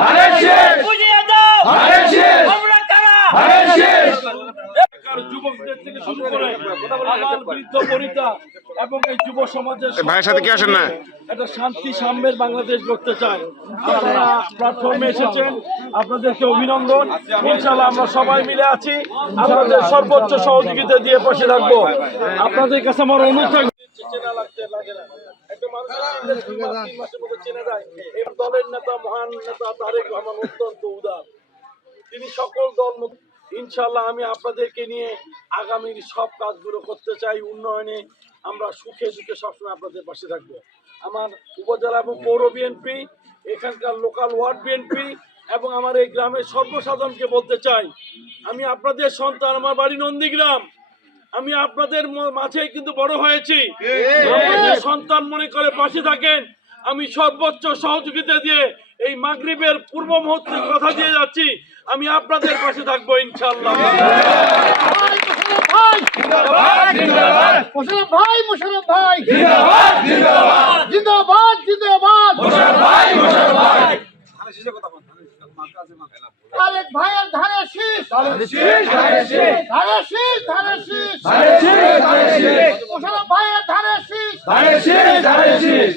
ধানের শীষ, বুঝিয়ে দাও ধানের শীষ, আমরা কারা। ধানের শীষ। যুবকদের থেকে শুরু করে আবার বৃদ্ধ বনিতা এবং এই যুব সমাজের ভাইয়ের সাথে কি আসেন না? একটা শান্তি সাম্যের বাংলাদেশ গড়তে চাই। আপনারা প্ল্যাটফর্মে এসেছেন, আপনাদেরকে অভিনন্দন। ইনশাআল্লাহ আমরা সবাই মিলে আছি, আপনাদের সর্বোচ্চ সহযোগিতা দিয়ে পাশে থাকবো। আপনাদের কাছে আমার অনুরোধ থাকবে, চেনা লাগতে লাগে না, একটা মানুষের চিনলে 2 মাসের মধ্যে চেনা যায়। এই দলের নেতা, মহান নেতা তারেক রহমান অত্যন্ত উদার, তিনি সকল দল। ইনশাআল্লাহ আমি আপনাদেরকে নিয়ে আগামীর সব কাজগুলো করতে চাই। উন্নয়নে আমরা সুখে দুঃখে সবসময় আপনাদের পাশে থাকবো। আমার উপজেলা এবং পৌর বিএনপি, এখানকার লোকাল ওয়ার্ড বিএনপি এবং আমার এই গ্রামের সর্বসাধারণকে বলতে চাই, আমি আপনাদের সন্তান, আমার বাড়ি নন্দীগ্রাম, আমি আপনাদের মাঝে কিন্তু বড় হয়েছি। আপনাদের সন্তান মনে করে পাশে থাকেন, আমি সর্বোচ্চ সহযোগিতা দিয়ে এই মাগরিবের পূর্ব মুহূর্তে কথা দিয়ে যাচ্ছি, আমি আপনাদের পাশে থাকবো ইনশাআল্লাহ। মোশাররফ ভাই, মোশাররফ ভাই, জিন্দাবাদ, জিন্দাবাদ, জিন্দাবাদ, জিন্দাবাদ। মোশাররফ ভাই, মোশাররফ ভাই। তারেক ভাইয়ের ধানের শীষ, ধানের শীষ, ধানের শীষ, ধানের শীষ, ধানের শীষ, ধানের শীষ, ধানের শীষ, মোশাররফ ভাইয়ের ধানের শীষ। ধানের শীষ, ধানের শীষ।